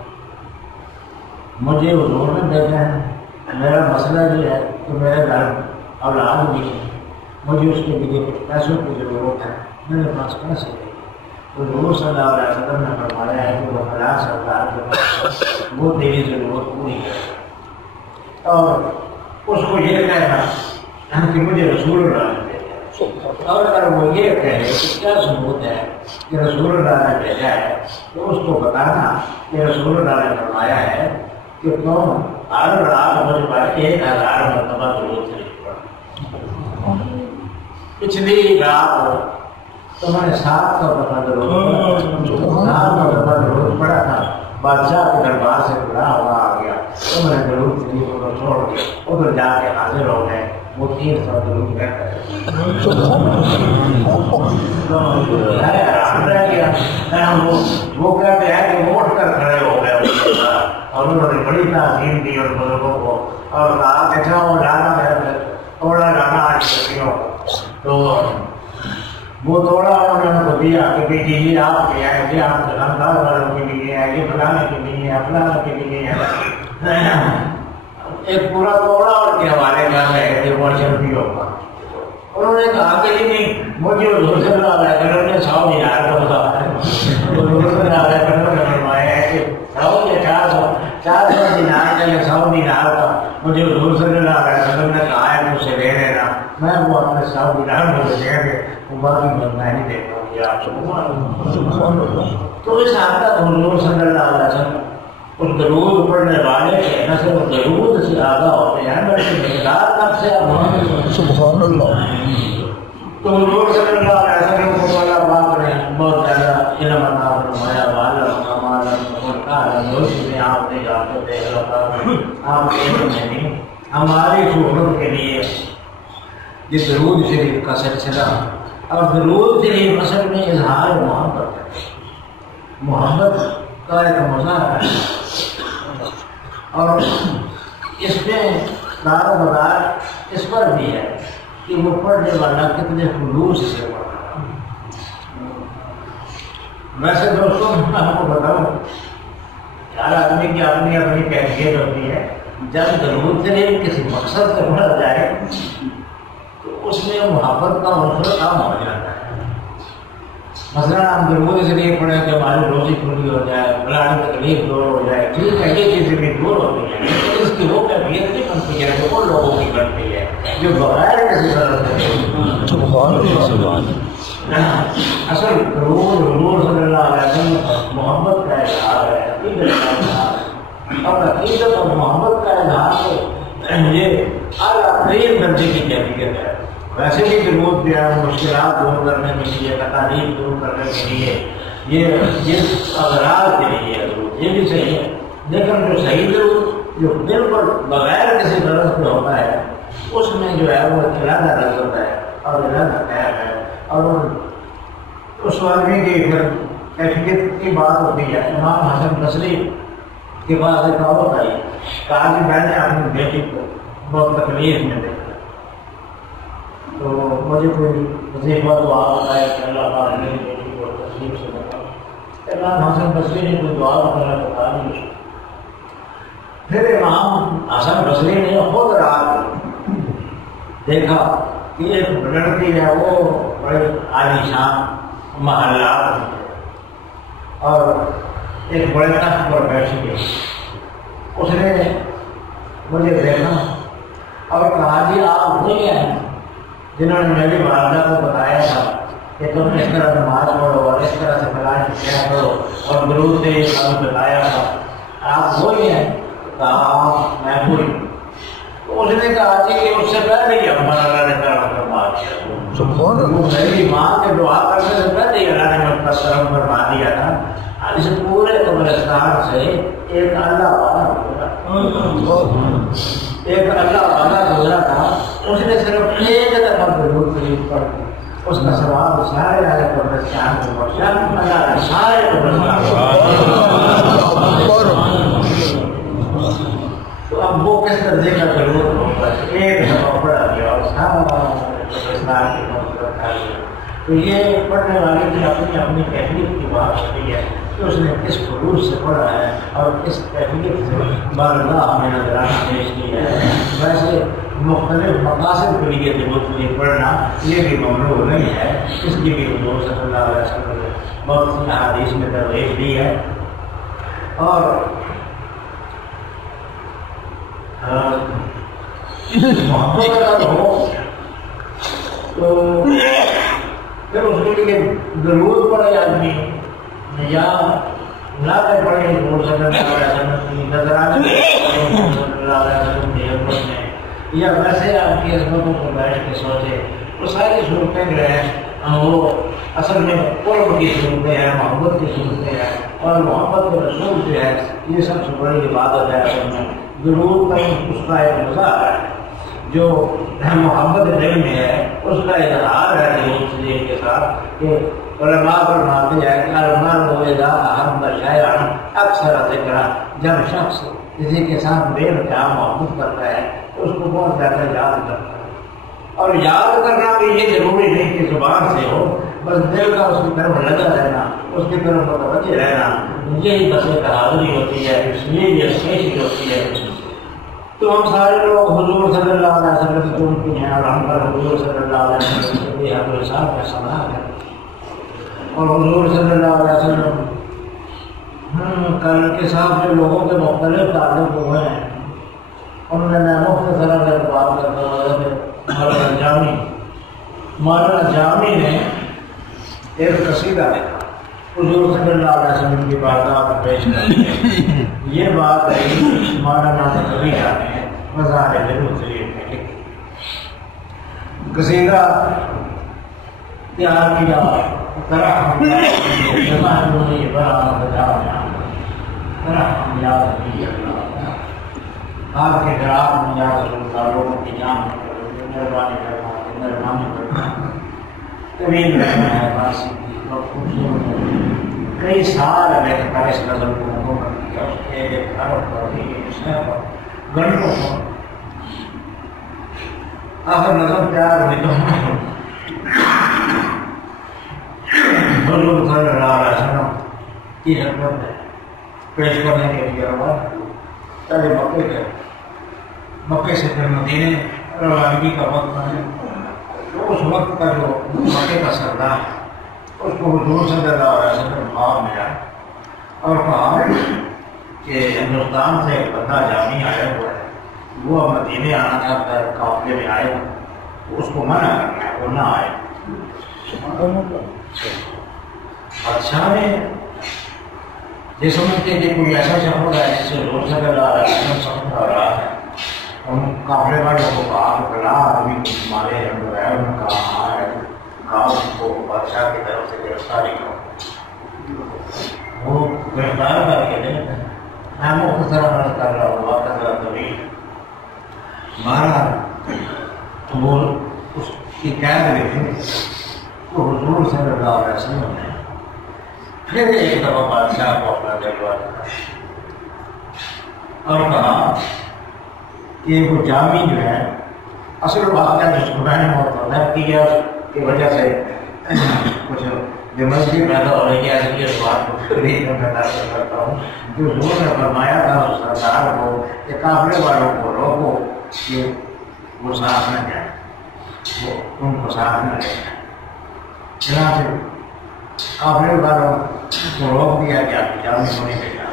مجھے حضور نے بھیجا ہے، میرا مسئلہ یہ ہے کہ میرے گھر اولاد بھی ہے، مجھے اس کے لیے کچھ پیسوں کی ضرورت ہے، میرے پاس پیسے نہیں۔ حضور صلی اللہ علیہ وسلم نے فرمایا ہے کہ وہ فلاں سرکار کے پاس وہ تیری ضرورت پوری ہے، اور اس کو یہ کہنا کہ مجھے رسول اللہ نے بھیجا، اور اگر وہ یہ کہے کہ کیا ثبوت ہے کہ رسول اللہ نے بھیجا ہے تو اس کو بتانا کہ رسول اللہ نے فرمایا ہے کہ تم ہر رات مجھ پر 1000 مرتبہ درود شریف پڑھو۔ پچھلی رات تمہوں نے 700 دفعہ درود پڑھا تھا، بادشاہ کے دربار سے بڑا ہوا آ گیا، تم نے درود شریف کو چھوڑ کے ادھر جا کے حاضر ہو گئے، وہ 300 درود کہتا ہے۔ وہ کہتے ہیں کہ وہ اٹھ کر کھڑے ہو گئے اور انہوں نے بڑی تعظیم دی اور بزرگوں کو، اور کہا کہ وہ لانا ہے تھوڑا لانا آج سکیوں، تو وہ تھوڑا انہوں نے ان کو دیا کہ بیٹی یہ آپ کے ہے، یہ آپ کے خاندان والوں کے لیے ہے، یہ فلانے کے لیے ہے، فلانے کے لیے ہے، ایک پورا توڑا ان کے حوالے کر رہے تھے، وہ شرفی ہوگا۔ انہوں نے کہا کہ نہیں، مجھے حضور صلی اللہ علیہ وسلم نے 100 دینار کا بتایا ہے، حضور صلی اللہ علیہ وسلم نے فرمایا ہے کہ 400 دینار کا یا 100 دینار کا مجھے حضور صلی اللہ علیہ وسلم نے کہا ہے مجھ سے لے لینا، میں وہ اپنے 100 دینار مجھے دیں گے، وہ باقی میں نہیں دیکھتا ہوں یہ آپ کو۔ تو اس حد تک حضور صلی اللہ علیہ وسلم اس درود پڑھنے والے کے نہ صرف درود سے آگاہ ہوتے ہیں بلکہ مقدار تک سے سبحان اللہ۔ تو حضور صلی اللہ علیہ وسلم کو اللہ پاک نے بہت زیادہ علم عطا فرمایا، معلوم جو چیزیں آپ نہیں جانتے تھے آپ کے علم میں نہیں، ہماری شہرت کے لیے یہ درود شریف کا سلسلہ، اور درود شریف اصل میں اظہار محبت ہے، محبت کا ایک مظاہرہ ہے، اور اس میں دار و مدار اس پر بھی ہے کہ وہ پڑھنے والا کتنے خلوص سے پڑھ رہا ہے۔ ویسے دوستوں میں آپ کو بتاؤں ہر آدمی کی اپنی اپنی کیفیت ہوتی ہے، جب درود شریف کسی مقصد سے پڑھا جائے تو اس میں محبت کا عنصر کام ہو جاتا ہے۔ مثلاً ہم درود شریف پڑھیں کہ ہماری روزی کھلی ہو جائے، فلانی تکلیف دور ہو جائے، ٹھیک ہے یہ چیزیں بھی دور ہوتی ہیں، لیکن اس کی وہ کیفیت نہیں بنتی ہے جو ان لوگوں کی بنتی ہے جو بغیر کسی غلط اصل درود حضور صلی اللہ علیہ وسلم محبت کا اظہار ہے، اور عقیدت اور محبت کا اظہار یہ اعلیٰ ترین درجے کی کیفیت ہے. ویسے بھی درود جو ہے مشکلات دور کرنے کے لیے، تکالیف دور کرنے کے لیے، یہ اغراض کے لیے ہے درود، یہ بھی صحیح ہے. لیکن جو صحیح درود جو بالکل بغیر کسی غرض پہ ہوتا ہے اس میں جو ہے وہ ارادہ لذت ہے اور ارادہ خیر ہے. اور اس آدمی کی پھر کیفیت کی بات ہوتی ہے. امام حسن بصری کے پاس ایک عورت آئی، کہا کہ میں نے اپنی بیٹی کو بہت تکلیف میں دیکھا تو مجھے کوئی وظیفہ دعا بتایا کہ اللہ تعالیٰ میری بیٹی کو تکلیف سے بتا. امام حسن بصری نے کوئی دعا وغیرہ بتا دی. پھر امام حسن بصری نے خود رات دیکھا کہ ایک لڑکی ہے وہ بڑے عالیشان محلات میں اور ایک بڑے تخت پر بیٹھی گئی. اس نے مجھے دیکھا اور کہا جی آپ وہی ہیں جنہوں نے میری والدہ کو بتایا تھا کہ تم اس طرح نماز پڑھو اور اس طرح سے فلاں کیا کرو اور درود سے یہ بتایا تھا، آپ وہی ہیں؟ کہا میں وہی. تو اس نے کہا جی کہ اس سے پہلے ہی ہمارا اللہ نے کرم فرما دیا. میری ماں کے دعا کرنے سے پہلے ہی اللہ نے مجھ پر کرم فرما دیا تھا. اس پورے قبرستان سے ایک اللہ والا گزرا تھا. اس نے صرف ایک دفعہ درود شریف پڑھ کے اس کا ثواب سارے والے قبرستان کو بخشا. اللہ نے سارے قبرستان تو اب وہ کس درجے کا درود ہوتا ہے؟ ایک دفعہ پڑھا گیا اور سارا قبرستان کی مدد کر لیا. تو یہ پڑھنے والے کی اپنی اپنی کیفیت کی بات ہوتی ہے کہ اس نے کس خلوص سے پڑھا ہے اور کس کیفیت سے بارگاہ میں نظرانہ پیش کیا ہے. ویسے مختلف مقاصد کے لیے درود پڑھنا یہ بھی ممنوع نہیں ہے. اس کی بھی حضور صلی اللہ علیہ وسلم نے بہت سی احادیث میں ترغیب دی ہے. اور محبت اگر ہو تو پھر اس کے لیے درود پڑے آدمی یا نعتیں پڑھے حضور صلی اللہ علیہ وسلم کی نظرانے صلی اللہ علیہ وسلم کی عظمت میں، یا ویسے آپ کی عظمتوں کو بیٹھ کے سوچے. وہ ساری صورتیں جو ہیں وہ اصل میں قرب کی صورتیں ہیں، محبت کی صورتیں ہیں. اور محبت کے رسول جو ہے یہ سب سے بڑی عبادت ہے. اصل میں درود کا اس کا ایک مظاہر ہے جو محبت دل میں ہے، اس کا اظہار ہے درود شریف کے ساتھ. کہ علماء فرماتے ہیں کہ المرء اذا احب شیئا اکثر ذکرا، جب شخص کسی کے ساتھ بے انتہا محبت کرتا ہے تو اس کو بہت زیادہ یاد کرتا ہے. اور یاد کرنا بھی یہ ضروری نہیں کہ زبان سے ہو، بس دل کا اس کی طرف لگا رہنا، اس کی طرف متوجہ رہنا، یہی بس ایک حاضری ہوتی ہے. اس لیے یہ سیشی ہوتی ہے. تو ہم سارے لوگ حضور صلی اللہ علیہ وسلم کی امتی ہیں اور ہم پر حضور صلی اللہ علیہ وسلم کے بے حد و حساب کا سلام ہے. اور حضور صلی اللہ علیہ وسلم کل کے ساتھ جو لوگوں کے مختلف تعلق ہوئے ہیں ان میں مختصر بات کرتا ہوں. مولانا جامی نے ایک قصیدہ لکھا حضور صلی اللہ علیہ وسلم کی بارگاہ میں پیش کرتے. یہ بات ہے مولانا زکریا نے مزار درود شریف میں لکھی. قصیدہ تیار کیا آپ کے گراف میں جا کر لوگوں کی جان مہربانی کرنا مہربانی کرنا طویل رہنا ہے. بس کئی سال رہتا اس نظر کو مکمل کیا. اس کے گھر پر گھنٹوں پر آخر نظر تیار ہوئی تو حضور صلی اللہ علیہ وسلم کی خدمت ہے پیش کرنے کے لیے پہلے مکے سے پھر مدینے روانگی کا وقت ہے. تو اس وقت کا جو مکے کا سردار اس کو حضور صلی اللہ علیہ وسلم خواب ملا اور کہا کہ ہندوستان سے ایک بندہ جامی آیا ہوا ہے، وہ مدینے آنا چاہتا ہے، قافلے میں آئے اس کو منع کرنا ہے، وہ نہ آئے. بادشاہ نے یہ سمجھتے کہ کوئی ایسا شخص ہے جس سے روز سے لگا رہا ہے سمجھ رہا ہے ان قافلے والوں کو کہا کہ بلا آدمی کو تمہارے انہوں نے کہا ہاں ہے کہا اس کو بادشاہ کی طرف سے گرفتاری کرو وہ گرفتار کر کے دیں میں مختصر عمل کر رہا ہوں واقع ذرا طویل مہاراج وہ اس کی قید لکھی تو حضور صلی اللہ علیہ وسلم نے پھر ایک دفعہ بادشاہ کو اپنا دلوا دیا اور کہا کہ وہ جامی جو ہے اصل واقعہ جس کو میں نے بہت کی ہے اس کی وجہ سے کچھ دماغی پیدا ہو رہی ہے اس بات کو پھر بھی میں کرتا ہوں جو حضور نے فرمایا تھا اس سردار کو کہ قافلے والوں کو روکو کہ وہ ساتھ نہ جائیں وہ ان کو ساتھ نہ لے جائیں چنانچہ قافلے والوں کو روک دیا کہ آپ جامی کو نہیں بھیجا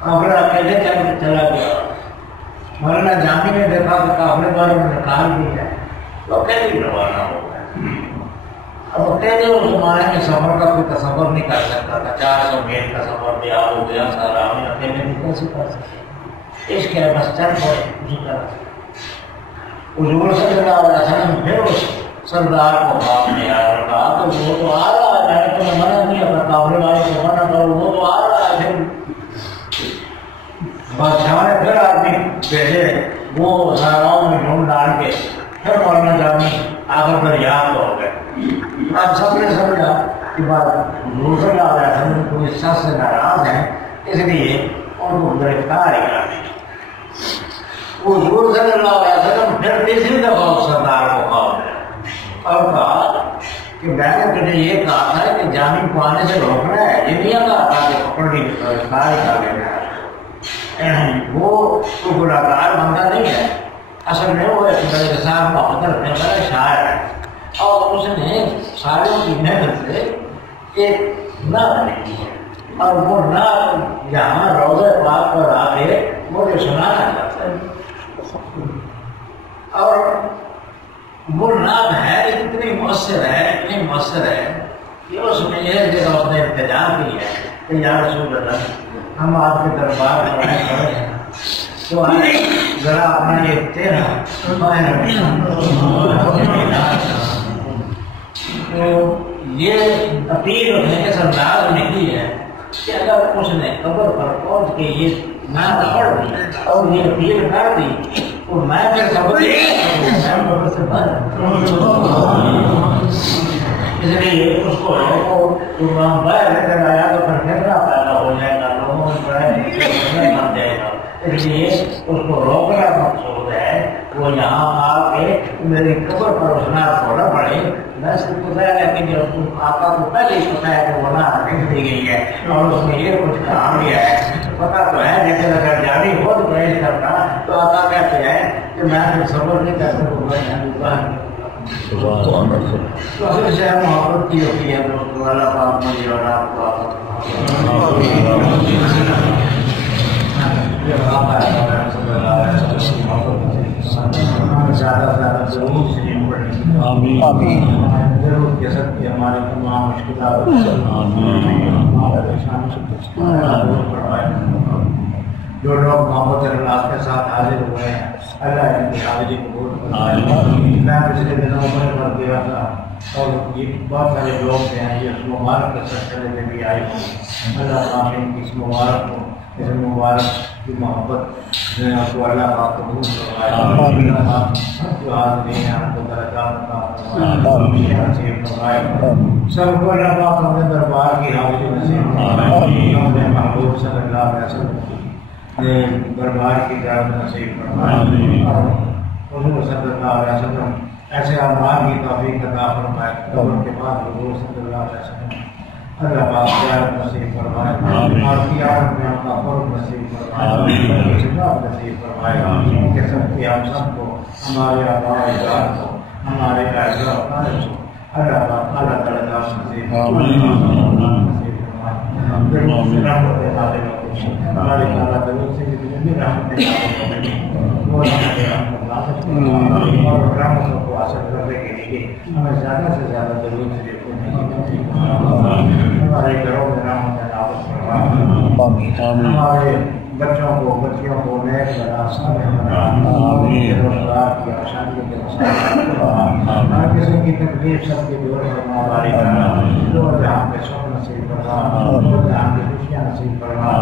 قافلہ اکیلے چلا گیا مولانا جامی نے دیکھا کہ قافلے والوں نے نکال دی ہے تو اکیلے روانہ ہو گئے اب اکیلے اس زمانے میں سفر کا کوئی تصور نہیں کر سکتا تھا 400 میل کا سفر دیا ہو گیا سارا ہمیں اکیلے نہیں کیسے کر سکتے اس کے بس چل پڑے اسی طرح سے حضور صلی اللہ علیہ وسلم پھر اس سردار کو خواب میں آیا اور کہا تو وہ تو آ رہا ہے میں نے تمہیں منع کیا تھا قافلے والے کو منع کرو وہ تو آ رہا ہے پھر بادشاہ نے پھر آدمی بھیجے وہ ساراؤں میں ڈھونڈ ڈال کے پھر مولانا جامی آخر پر یاد ہو گئے اب سب نے سمجھا کہ بات حضور صلی اللہ علیہ وسلم کو اس شخص سے ناراض ہیں اس لیے ان کو گرفتار ہی کر دیں وہ حضور صلی اللہ علیہ وسلم پھر تیسری دفعہ اس سردار کو خواب دیا اور کہا کہ میں نے تجھے یہ کہا تھا کہ جامی کو آنے سے روکنا ہے یہ نہیں کہا تھا کہ پکڑ لی گرفتار ہی کر لینا ہے وہ کوئی گناہگار بندہ نہیں ہے اصل میں وہ ایک بڑے صاحب محبت رکھنے والا شاعر ہے اور اس نے ساروں کی محنت سے ایک نعت لکھی ہے اور وہ نعت یہاں روضہ پاک پر آ کے وہ جو سنانا چاہتا ہے اور وہ نعت ہے اتنی مؤثر ہے کہ اس میں یہ جگہ اس نے انتظار کی ہے کہ یا رسول اللہ ہم آپ کے دربار پر آئے کھڑے ہیں تو آئے ذرا اپنا یہ تیرا تو یہ اپیل اس نے سردار نے کی ہے کہ اگر اس نے قبر پر پہنچ کے یہ نعت پڑھ دی اور یہ اپیل کر دی تو میں پھر قبر سے اس لیے اس کو روکو تو وہاں باہر لے کر آیا تو پھر فتنہ پیدا ہو جائے گا لوگوں میں بڑے بن جائے گا اس لیے اس کو روکنا مقصود ہے وہ یہاں آ کے میری قبر پر اس نعت پڑھنا پڑے میں صرف بتایا لیکن جب آقا کو پہلے ہی پتا ہے کہ وہ نعت لکھ دی گئی ہے اور اس میں یہ کچھ کہا گیا ہے پتا تو ہے لیکن اگر جانی خود پریز کرتا تو آقا کہتے ہیں کہ میں پھر صبر نہیں کر سکوں تو اصل سے محبت کی ہوتی ہے دوستوں اللہ پاک مجھے اور آپ کو زیادہ سے زیادہ ضرور شریف پڑھیں ضرور کے سب کی ہمارے تمام مشکلات جو لوگ محبت اللہ کے ساتھ حاضر ہوئے ہیں اللہ ان کی حاضری قبول فرمائے میں پچھلے دنوں پر گیا تھا اور یہ بہت سارے لوگ ہیں یہ اس مبارک کے سلسلے میں بھی آئے ہوں اللہ پاک ان کی اس مبارک کو اس مبارک کی محبت کو اللہ پاک قبول فرمائے جو حاضرین ہیں ان کو درجات نصیب فرمائے سب کو اللہ پاک اپنے دربار کی حاضری نصیب فرمائے محبوب صلی اللہ علیہ وسلم دربار کی زیارت نصیب فرمائے اور حضور صلی اللہ علیہ وسلم ایسے اعمال کی توفیق عطا فرمائے قبر کے بعد حضور صلی اللہ علیہ وسلم اللہ پاک زیارت نصیب فرمائے اور قیامت میں اپنا قرب نصیب فرمائے خدمت نصیب فرمائے کہ سب کی ہم سب کو ہمارے آباء و اجداد کو ہمارے اعزاء و خالص کو اللہ پاک اعلیٰ درجات نصیب فرمائے ہمارے تعالیٰ درود سے بھی رحمت اور رحمتوں کو حاصل کرنے کے لیے ہمیں زیادہ سے زیادہ درود سے ہمارے گھروں میں رحمت ہمارے بچوں کو بچیوں کو نیک بنا صالح بنا روزگار کی آسانی کے ہر کسی کی تکلیف سب کی دور کرنا والی دو جہاں پہ سکھ نصیب کرنا دو جہاں کی خوشیاں نصیب کرنا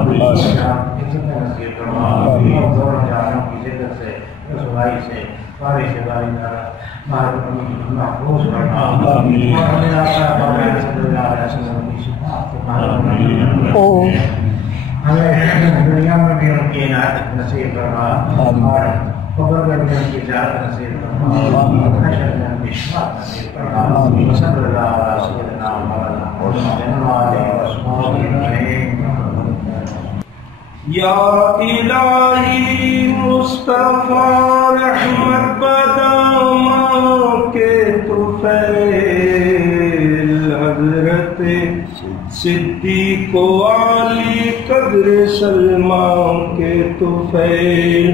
جہاں عزت نصیب کرنا اور دونوں جہانوں کی عزت سے رسوائی سے باری سے باری محفوظ کرنا اور ہمیں آقا محمد صلی اللہ علیہ وسلم کی شفاعت کے ہمیں دنیا میں بھی ان کی عنایت نصیب کرنا اور قبر میں بھی ان کی زیارت نصیب کرنا اور حشر میں ان کی شفاعت نصیب کرنا صلی اللہ علیہ سیدنا مولانا محمد علیہ وسلم یا الہی مصطفیٰ رحمت بدامہ کے طفیل حضرت صدیق و علی قدر سلمان کے طفیل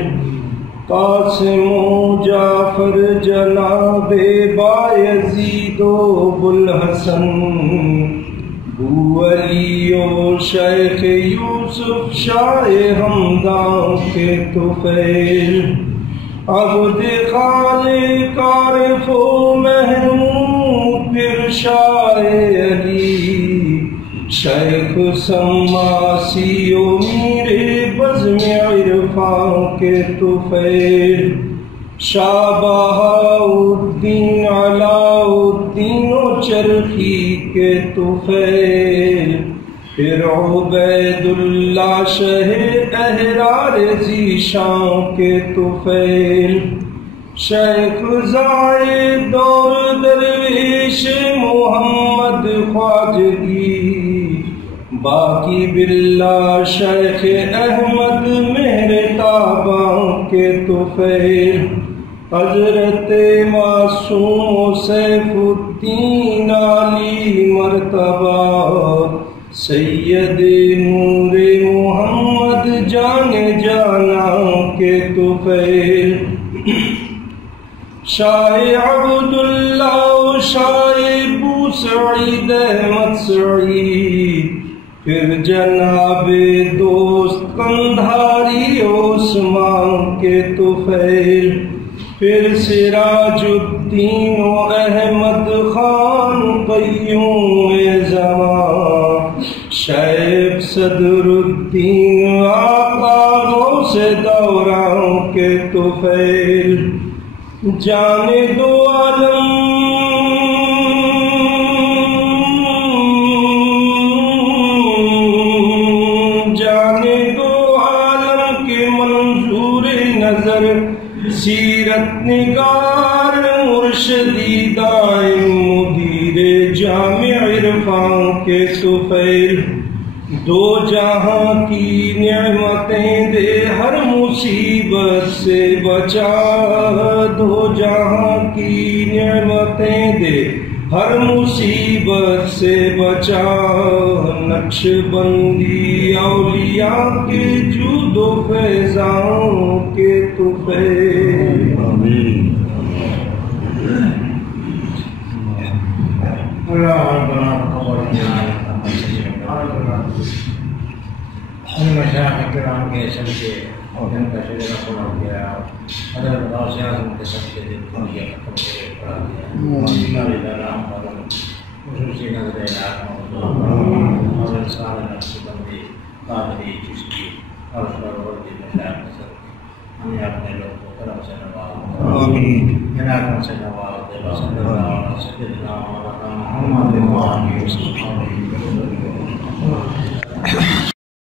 قاسم و جعفر جناب بایزید و بوالحسن بو علی و شیخ یوسف شاہ ہمدان کے طفیل عبد خالق عارف و محمود پھر شاہ علی شیخ سماسی و میر بزم عرفان کے طفیل شاہ بہاؤالدین علاؤالدین و چرخی کے طفیل پھر عبید اللہ شہ احرار ذیشان کے طفیل شیخ زائد اور درویش محمد خواجگی باقی باللہ شیخ احمد مہر تابان کے طفیل حضرت معصوم و سیف الدین علی مرتبہ سید نور محمد جان جانا کے طفیل شاہ عبداللہ و شاہ بوسعید احمد سعید پھر جناب دوست قندھاری عثمان کے طفیل پھر سراج الدین و احمد خان قیوم زمان شیخ صدر الدین آقا غوث دوران کے طفیل جان دو عالم کے منظور نظر سیرت نگار مرشدی دائم مدیر جامع عرفان کے طفیل دو جہاں کی نعمتیں دے ہر مصیبت سے بچا دو جہاں کی نعمتیں دے ہر مصیبت سے بچا نقش بندی اولیاء کے جود و فیضان کے طفیل ان مشاہد کرام کے صدقے اور جن کا شجرہ پڑا گیا حضرت غوث اعظم کے صدقے دل کو یہ ختم کرے پڑا گیا ہمارے درام علم خصوصی نظر الہٰ اور انسان نفس بندی قادری چشتی اور سرورتی مشاہد کے صدقے ہمیں اپنے لوگ کو کرم سے نواز جناکم سے نواز دے صلی اللہ علیہ وسلم محمد